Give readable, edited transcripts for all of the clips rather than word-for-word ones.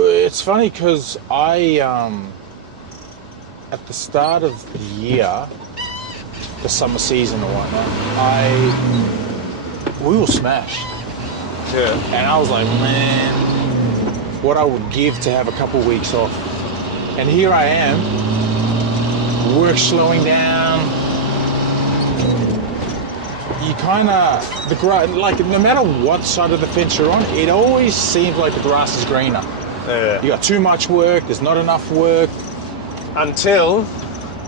It's funny because I, at the start of the year, the summer season or whatnot, we were smashed. Yeah. And I was like, man, what I would give to have a couple weeks off. And here I am, work slowing down. You kind of, like, no matter what side of the fence you're on, it always seems like the grass is greener. Yeah. You got too much work, there's not enough work. Until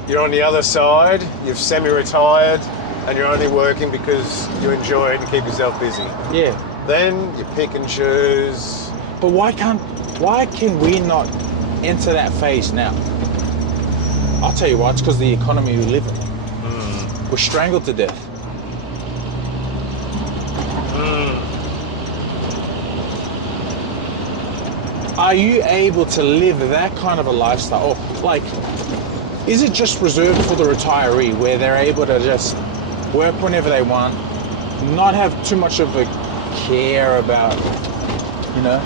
you're on the other side, you've semi-retired, and you're only working because you enjoy it and keep yourself busy. Yeah. Then you pick and choose. But why can we not enter that phase now? I'll tell you why, it's because of the economy we live in. We're strangled to death. Are you able to live that kind of a lifestyle? Or, like, is it just reserved for the retiree where they're able to just work whenever they want, not have too much of a care about, you know,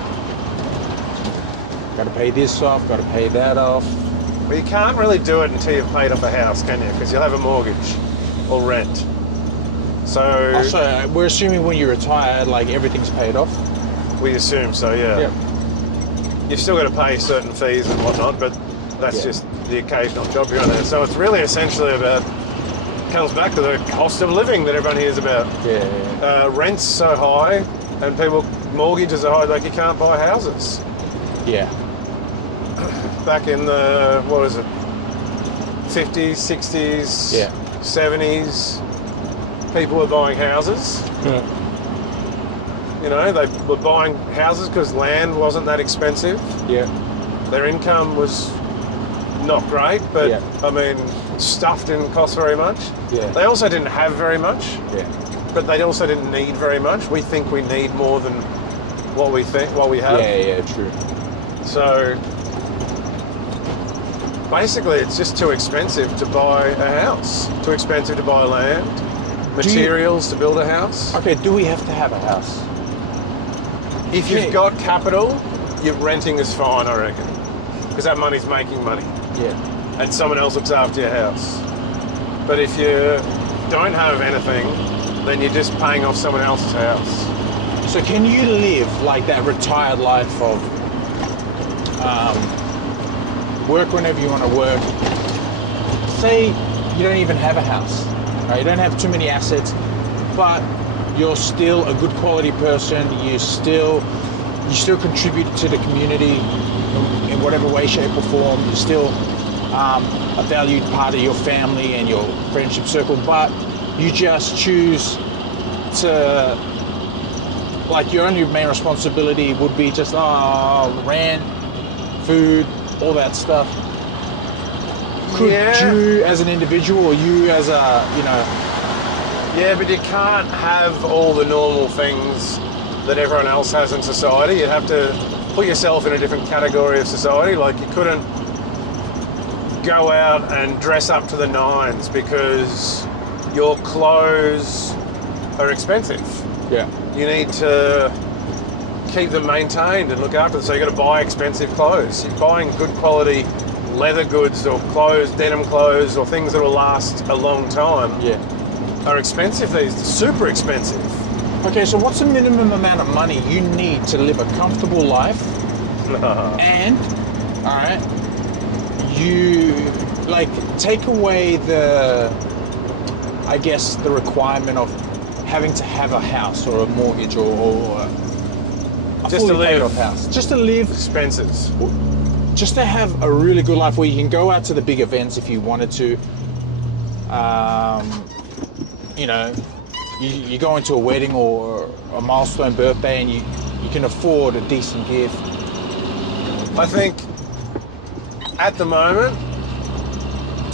got to pay this off, got to pay that off? Well, you can't really do it until you've paid off a house, can you? Because you'll have a mortgage or rent. So we're assuming when you retire, like, everything's paid off? We assume so, yeah. Yep. You've still got to pay certain fees and whatnot, but that's just the occasional job you're on there. So it's really essentially about, comes back to the cost of living that everyone hears about. Yeah. Rent's so high, and mortgages are high, like you can't buy houses. Yeah. Back in the, 50s, 60s, 70s, people were buying houses. Yeah. You know, they were buying houses because land wasn't that expensive. Yeah. Their income was not great, but I mean, stuff didn't cost very much. Yeah. They also didn't have very much. Yeah. But they also didn't need very much. We think we need more than what we have. Yeah, true. So basically, it's just too expensive to buy a house. Too expensive to buy land. Materials to build a house. Okay, do we have to have a house? If you've got capital, your renting is fine, I reckon. Because that money's making money. Yeah. And someone else looks after your house. But if you don't have anything, then you're just paying off someone else's house. So can you live like that retired life of work whenever you want to work? Say you don't even have a house, right? You don't have too many assets, but you're still a good quality person. You still contribute to the community in whatever way, shape, or form. You're still a valued part of your family and your friendship circle, but you just choose to, like, your only main responsibility would be just rent, food, all that stuff. Could you as an individual, or you as a, Yeah, but you can't have all the normal things that everyone else has in society. You'd have to put yourself in a different category of society. Like, you couldn't go out and dress up to the nines because your clothes are expensive. Yeah. You need to keep them maintained and look after them. So you've got to buy expensive clothes. You're buying good quality leather goods or clothes, denim clothes, or things that will last a long time. Yeah. Are expensive these days, super expensive. Okay, so what's the minimum amount of money you need to live a comfortable life? And, all right, you, like, take away the requirement of having to have a house or a mortgage or a just to fully paid live. off house. Just to live. Expenses. Just to have a really good life where you can go out to the big events if you wanted to. You go into a wedding or a milestone birthday and you can afford a decent gift. I think at the moment,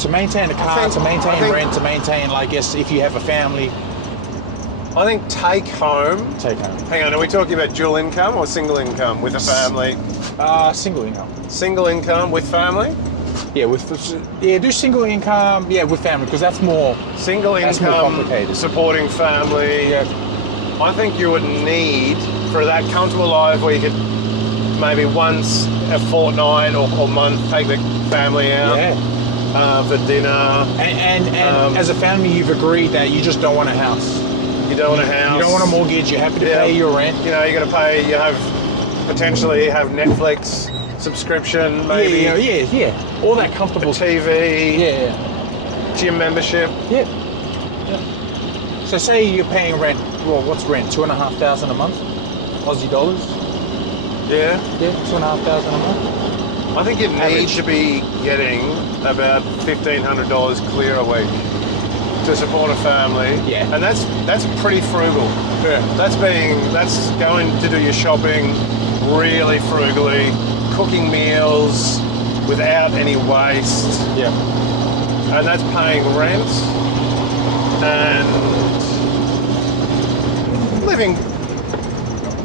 to maintain a car, to maintain rent, to maintain, I guess, if you have a family. I think take home. Hang on, are we talking about dual income or single income with a family? Single income. Single income with family? Do single income, with family, because that's more Single That's more income, complicated. supporting family. I think you would need, for that comfortable life where you could maybe once a fortnight or month take the family out for dinner. And as a family, you've agreed that you just don't want a house. You don't want a house. You don't want a mortgage. You're happy to pay your rent. You know, you got to pay. You have potentially have Netflix subscription, maybe. All that comfortable TV. Gym membership. So say you're paying rent. Well, what's rent? $2,500 a month, Aussie dollars. Yeah. $2,500 a month. I think you need Average. to be getting about $1,500 clear a week to support a family. Yeah. And that's pretty frugal. Yeah. That's going to do your shopping really frugally, cooking meals without any waste. Yeah. And that's paying rent and living.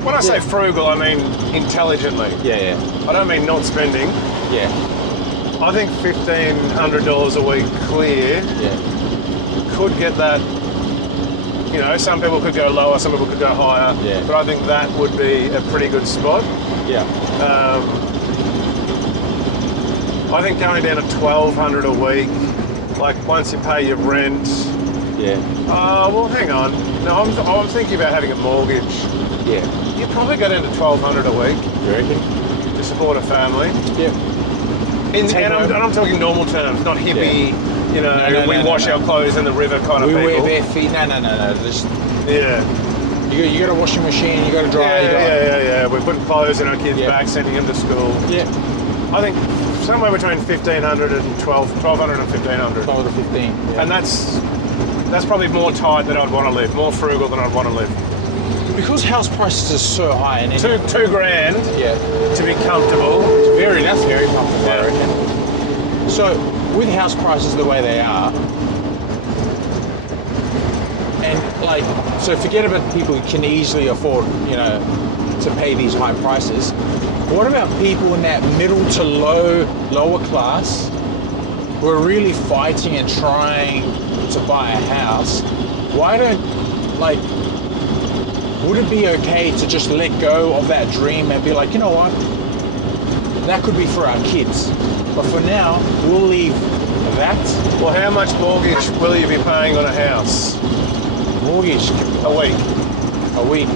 When I say frugal, I mean intelligently. Yeah. I don't mean not spending. Yeah. I think $1,500 a week clear could get that. You know, some people could go lower, some people could go higher. Yeah. But I think that would be a pretty good spot. Yeah. I think going down to $1,200 a week, like once you pay your rent. Yeah. Well, hang on. No, I'm thinking about having a mortgage. Yeah. You'd probably go down to $1,200 a week You reckon? to support a family. Yeah. And I'm talking normal terms, not hippie. You know, we wash our clothes in the river kind of We people. wear bare feet. No. Just, Yeah. you got a washing machine. You got to dry. Yeah. We're putting clothes in our kids' back, sending them to school. Yeah. I think somewhere between $1,500 and $1,200 and $1,500. 12 to 15. Yeah. And that's probably more tight than I'd want to live, more frugal than I'd want to live. Because house prices are so high, and $2,000 yeah, to be comfortable. that's very comfortable. Yeah. I reckon. So with house prices the way they are, and so forget about people who can easily afford, to pay these high prices. What about people in that middle to lower class who are really fighting and trying to buy a house? Would it be okay to just let go of that dream and be like, you know what? That could be for our kids. But for now, we'll leave that. Well, how much mortgage will you be paying on a house? Mortgage A week? a week.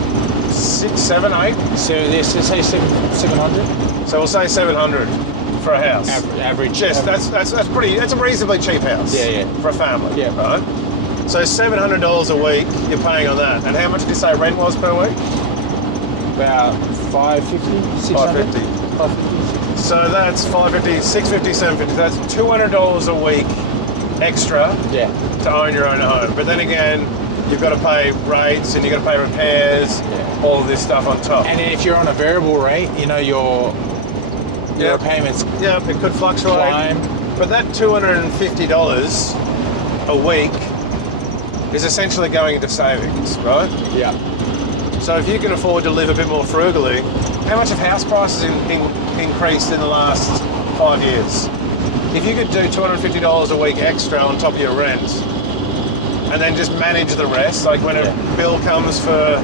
6, 7, 8? So let's say 700 So we'll say 700 for a house. average. Yes, that's pretty. That's a reasonably cheap house. Yeah. For a family. Yeah. Right. So $700 a week you're paying on that, and how much did you say rent was per week? About 550, 600. 550. So that's 550, 650, 750. That's $200 a week extra to own your own home. But then again, you've got to pay rates and you've got to pay repairs, all of this stuff on top. And then if you're on a variable rate, your payments it could fluctuate. climb. But that $250 a week is essentially going into savings, right? Yeah. So if you can afford to live a bit more frugally, how much have house prices increased in the last 5 years? If you could do $250 a week extra on top of your rent, and then just manage the rest, like when a bill comes for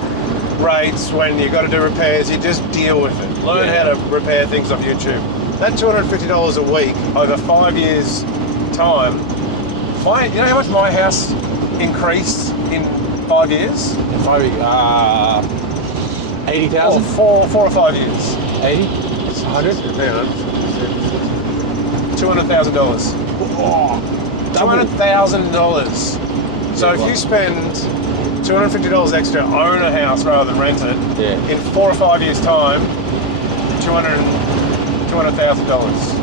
rates, when you've got to do repairs, you just deal with it. Learn how to repair things off YouTube. That $250 a week over 5 years' time, you know how much my house increased in 5 years? In 5 years, 80,000? 4 or 5 years. 80? 100? $200,000. Oh, $200,000. So if you spend $250 extra, own a house rather than rent it, in 4 or 5 years' time, $200,000.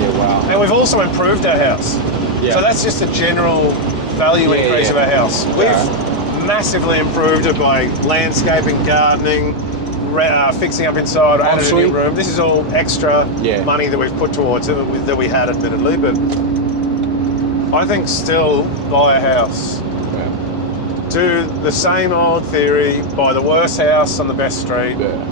Yeah, wow. And we've also improved our house. Yeah. So that's just a general value increase of our house. We've massively improved it by landscaping, gardening, fixing up inside, added a new room. This is all extra money that we've put towards it that we had, admittedly, but I think still buy a house. Yeah. Do the same old theory, buy the worst house on the best street. Yeah.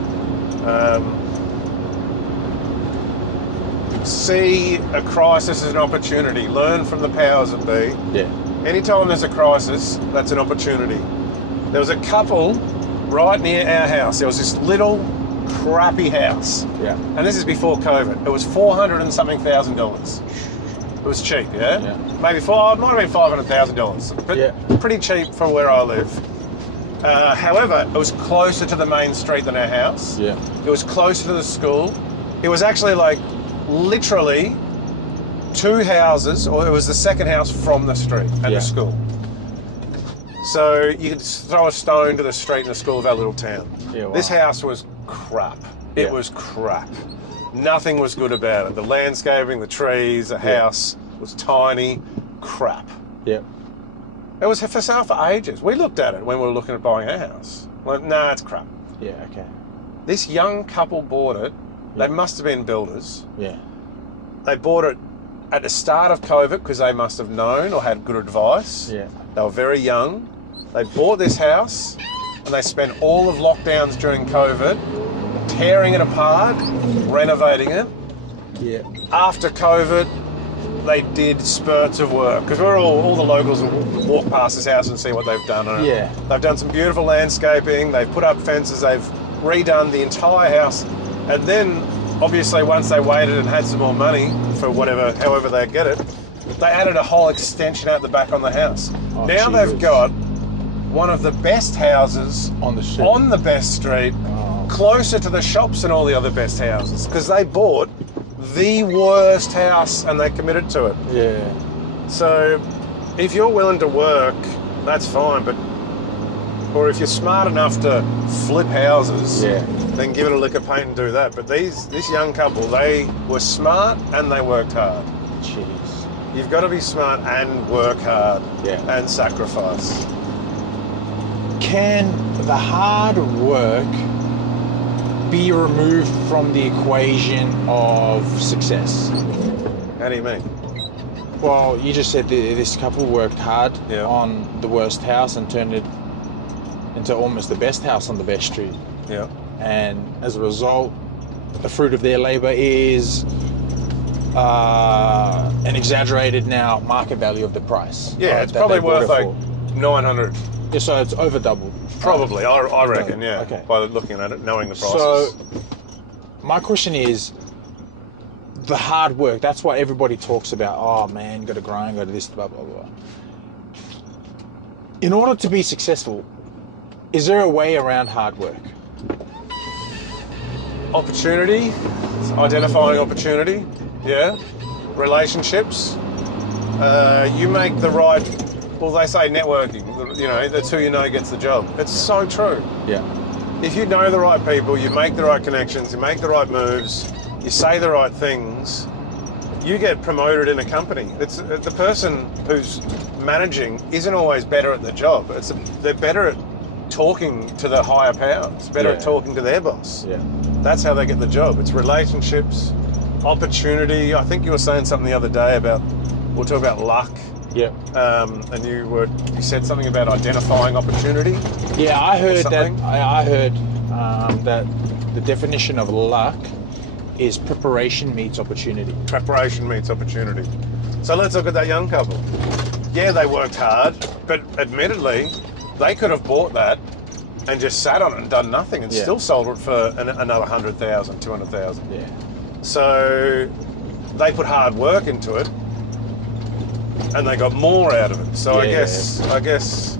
see a crisis as an opportunity. Learn from the powers that be. Yeah. Anytime there's a crisis, that's an opportunity. There was a couple right near our house. There was this little crappy house. Yeah. And this is before COVID. It was $400 and something thousand. It was cheap, yeah? Yeah. Maybe it might have been $500,000, but Yeah. pretty cheap for where I live. However, it was closer to the main street than our house. Yeah. It was closer to the school. It was actually like literally 2 houses, or it was the second house from the street and the school. So you could throw a stone to the street and the school of our little town. Yeah, wow. This house was crap. It was crap. Nothing was good about it. The landscaping, the trees, the house was tiny. Crap. Yeah. It was for sale for ages. We looked at it when we were looking at buying a house. Like, nah, it's crap. Yeah, okay. This young couple bought it. They must have been builders. Yeah. They bought it at the start of COVID because they must have known or had good advice. Yeah. They were very young. They bought this house and they spent all of lockdowns during COVID tearing it apart, renovating it. Yeah. After COVID, they did spurts of work because we're all the locals will walk past this house and see what they've done on it. Yeah. They've done some beautiful landscaping. They've put up fences. They've redone the entire house. And then, obviously, once they waited and had some more money for however they get it, they added a whole extension out the back on the house. Oh, now Jesus. they've got one of the best houses On the street. on the best street, closer to the shops than all the other best houses, because they bought the worst house and they committed to it. Yeah. So, if you're willing to work, that's fine, or if you're smart enough to flip houses, then give it a lick of paint and do that. But this young couple, they were smart and they worked hard. Jeez. You've got to be smart and work hard and sacrifice. Can the hard work be removed from the equation of success? How do you mean? Well, you just said that this couple worked hard Yeah. on the worst house and turned it into almost the best house on the best street. Yeah. And as a result, the fruit of their labor is an exaggerated now market value of the price. Yeah, it's that probably they bought worth it like for. 900. Yeah, so it's over doubled. Probably, I reckon, yeah. Okay. By looking at it, knowing the prices. So, my question is, the hard work, that's what everybody talks about. Oh man, got to grind, got to this, blah, blah, blah. In order to be successful, is there a way around hard work? Opportunity, identifying opportunity, yeah. Relationships. You make the right, well, they say networking, you know, that's who you know gets the job. It's so true. Yeah. If you know the right people, you make the right connections, you make the right moves, you say the right things, you get promoted in a company. It's the person who's managing isn't always better at the job. They're better at talking to the higher powers, better at talking to their boss. Yeah. That's how they get the job. It's relationships, opportunity. I think you were saying something the other day about, we'll talk about luck. Yeah. And you said something about identifying opportunity. Yeah, I heard that. something? I heard that the definition of luck is preparation meets opportunity. Preparation meets opportunity. So let's look at that young couple. Yeah, they worked hard, but admittedly, they could have bought that and just sat on it and done nothing and still sold it for another 100,000, 200,000. Yeah. So they put hard work into it and they got more out of it. So I guess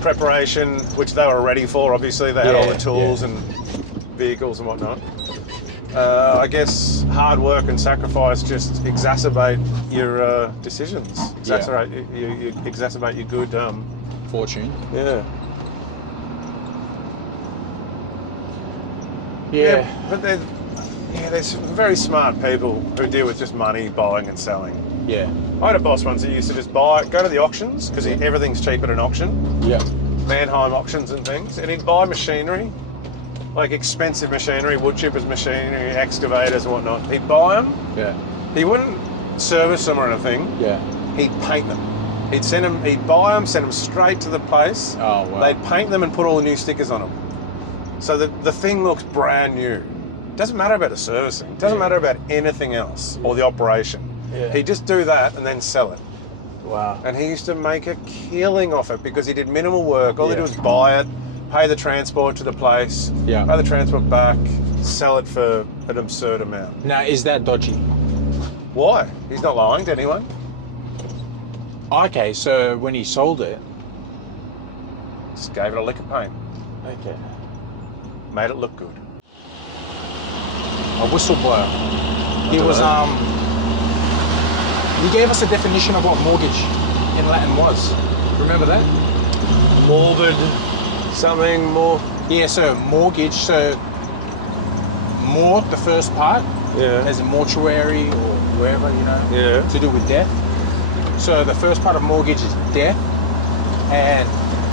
preparation, which they were ready for, obviously they had all the tools and vehicles and whatnot. I guess hard work and sacrifice just exacerbate your decisions. You exacerbate your good Fortune. Yeah. Yeah. But there's very smart people who deal with just money, buying and selling. Yeah. I had a boss once who used to just go to the auctions, because everything's cheap at an auction, Yeah. Mannheim auctions and things, and he'd buy machinery, like expensive machinery, wood chippers machinery, excavators and whatnot. He'd buy them. Yeah. He wouldn't service them or anything. Yeah. He'd paint them. He'd buy them, send them straight to the place. Oh, wow. They'd paint them and put all the new stickers on them. So the thing looks brand new. Doesn't matter about the servicing. Doesn't matter about anything else or the operation. Yeah. He'd just do that and then sell it. Wow. And he used to make a killing off it because he did minimal work. All he Yeah. did was buy it, pay the transport to the place, Yeah. pay the transport back, sell it for an absurd amount. Now, is that dodgy? Why? He's not lying to anyone. Okay, so when he sold it, Just gave it a lick of paint. okay, Made it look good. a whistleblower. He was he gave us a definition of what mortgage in Latin was. Remember that? Morbid, something more. Yeah, so mortgage, so mort, the first part, Yeah. as a mortuary or wherever, Yeah. to do with death. So the first part of mortgage is death, and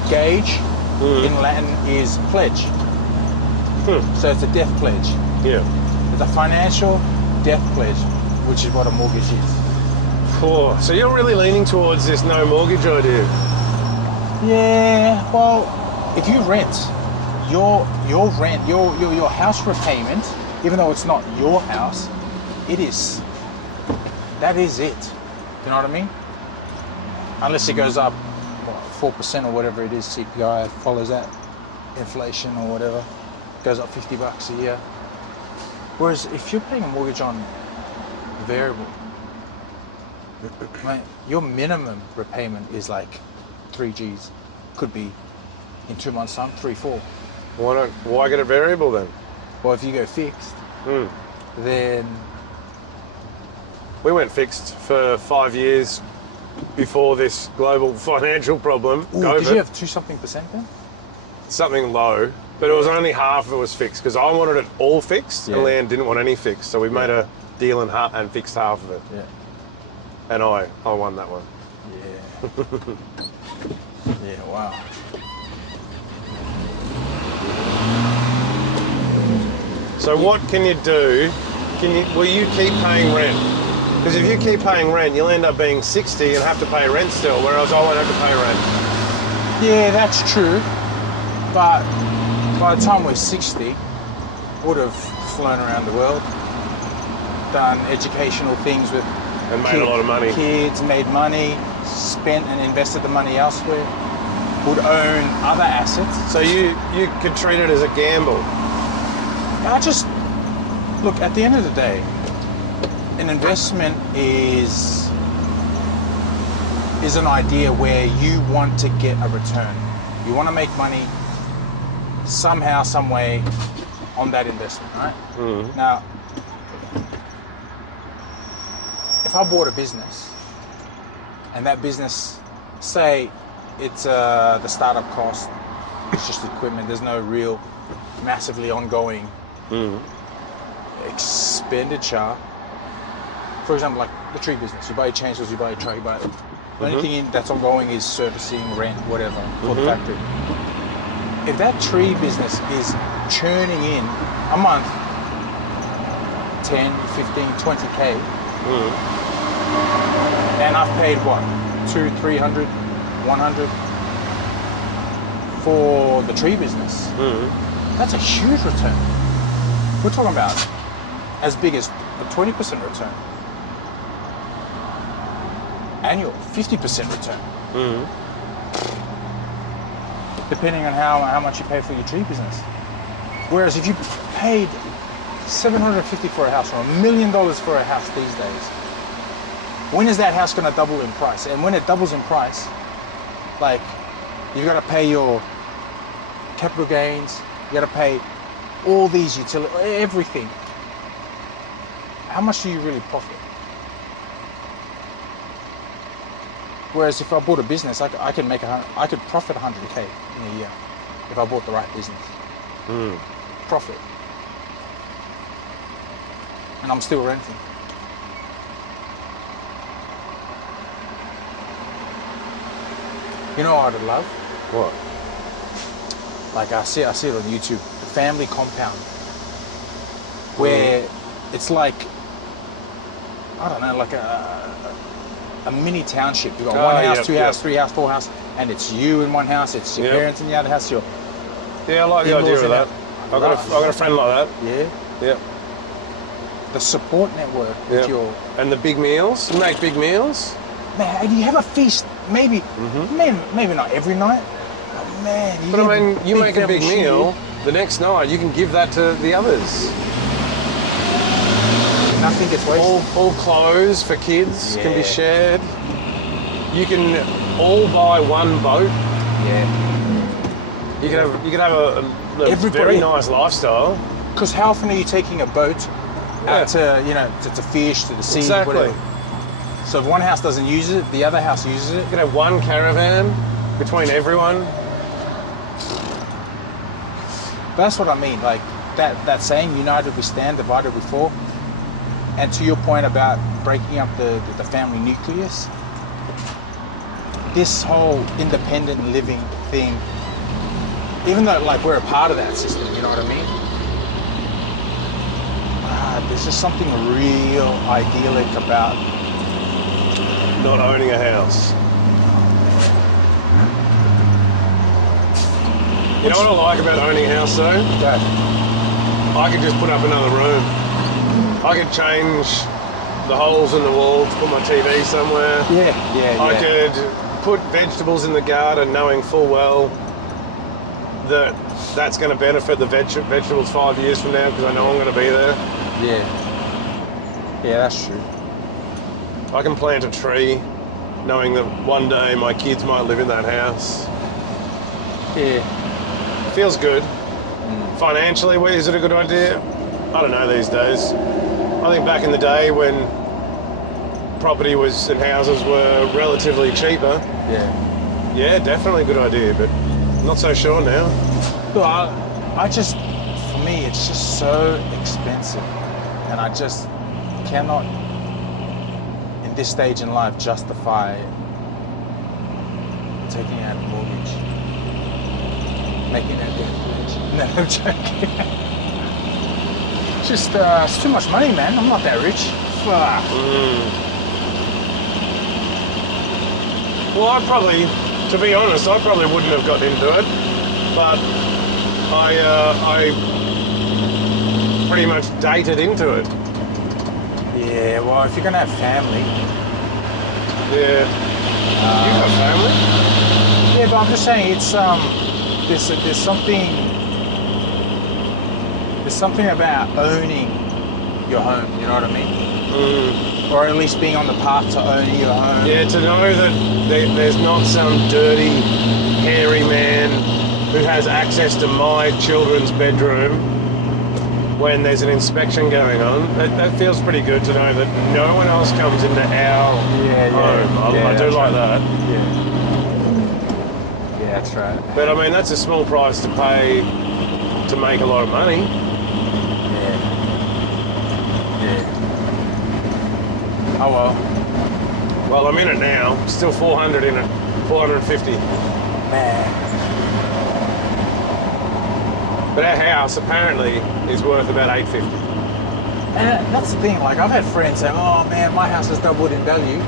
gage in Latin is pledge. So it's a death pledge. Yeah. It's a financial death pledge, which is what a mortgage is. Oh, so you're really leaning towards this no mortgage idea. Yeah, well, if you rent, your rent, your house repayment, even though it's not your house, that is it. You know what I mean? Unless it goes up 4% or whatever it is, CPI follows that, inflation or whatever, goes up $50 a year. Whereas if you're paying a mortgage on variable, mate, your minimum repayment is like 3 Gs. Could be in 2 months' time, 3, 4. Why get a variable then? Well, if you go fixed, then We went fixed for 5 years before this global financial problem. did you have 2-something% then? Something low, but it was only half of it was fixed because I wanted it all fixed Yeah. and Leanne didn't want any fixed. So we made a deal and fixed half of it. Yeah. And I won that one. Yeah. Yeah, wow. So what can you do? Will you keep paying rent? Because if you keep paying rent, you'll end up being 60 and have to pay rent still, whereas I won't have to pay rent. Yeah, that's true. But by the time we're 60, would have flown around the world, done educational things with And made a lot of money. Kids, made money, spent and invested the money elsewhere, would own other assets. So you could treat it as a gamble. Look, at the end of the day, an investment is an idea where you want to get a return. You want to make money somehow, some way on that investment, right? Now, if I bought a business and that business, say it's the startup cost, it's just equipment, there's no real massively ongoing expenditure. For example, like the tree business, you buy chainsaws, you buy a tray, you buy the only thing that's ongoing is servicing, rent, whatever, for the factory. If that tree business is churning in a month 10, 15, 20K, and I've paid what, 200, 300, 100 for the tree business, that's a huge return. We're talking about as big as a 20% return. Annual, 50% return. Depending on how much you pay for your tree business. Whereas if you paid $750 for a house or $1 million for a house these days, when is that house going to double in price? And when it doubles in price, like, you've got to pay your capital gains, you got to pay all these utilities, everything. How much do you really profit? Whereas if I bought a business, I could profit 100K in a year if I bought the right business. Profit. And I'm still renting. You know what I'd love? What? Like I see it on YouTube, the family compound, where it's like, I don't know, like a mini township. You've got one house, two house, 3 house, 4 house, and it's you in one house, it's your parents in the other house, your I like the idea of that. I've got a friend like that. Yeah. Yeah. the support network with your... And the big meals. You make big meals. Man, you have a feast, maybe not every night, but man, you make a big meal, the next night you can give that to the others. Nothing gets wasted. All clothes for kids can be shared. You can all buy one boat. Yeah. You can have a very nice lifestyle. Because how often are you taking a boat out to fish, to the sea, whatever? So if one house doesn't use it, the other house uses it. You can have one caravan between everyone. That's what I mean. Like that saying, united we stand, divided we fall. And to your point about breaking up the family nucleus, this whole independent living thing, even though like we're a part of that system, you know what I mean? There's just something real idyllic about not owning a house. You know what I like about owning a house though? Okay. I could just put up another room. I could change the holes in the wall to put my TV somewhere. I could put vegetables in the garden knowing full well that that's going to benefit the vegetables 5 years from now because I know I'm going to be there. Yeah, that's true. I can plant a tree knowing that one day my kids might live in that house. Yeah. Feels good. Financially, is it a good idea? I don't know these days. I think back in the day when property and houses were relatively cheaper. Yeah, definitely a good idea, but I'm not so sure now. Well, for me, it's just so expensive. And I just cannot, in this stage in life, justify taking out a mortgage. Making that debt pledge. No, I'm joking. It's too much money, man. I'm not that rich. Fuck. Well, to be honest, I probably wouldn't have got into it, but I pretty much dated into it. Yeah, well, if you're gonna have family. Yeah. You got family? Yeah, but I'm just saying it's there's something about owning your home, you know what I mean? Or at least being on the path to owning your home. Yeah, to know that there's not some dirty, hairy man who has access to my children's bedroom when there's an inspection going on. That feels pretty good to know that no one else comes into our home. I do like that. Yeah, that's right. But I mean, that's a small price to pay to make a lot of money. Yeah. Oh well. Well, I'm in it now. Still 400 in it. 450. Man. But our house apparently is worth about 850. And that's the thing. Like I've had friends say, "Oh man, my house has doubled in value,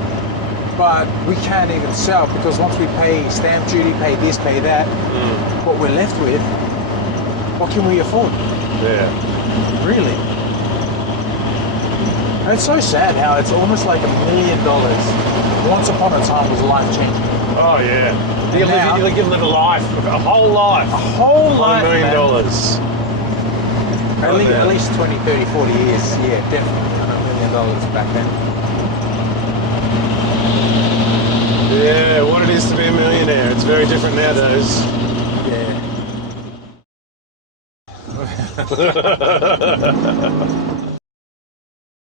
but we can't even sell because once we pay stamp duty, pay this, pay that, what we're left with, what can we afford?" Yeah. Really. And it's so sad how it's almost like $1 million. Once upon a time was life-changing. Oh yeah. You can live a life, a whole life. A whole life, $1 million. At least 20, 30, 40 years. Yeah, definitely $100 million back then. Yeah, what it is to be a millionaire. It's very different nowadays. Yeah.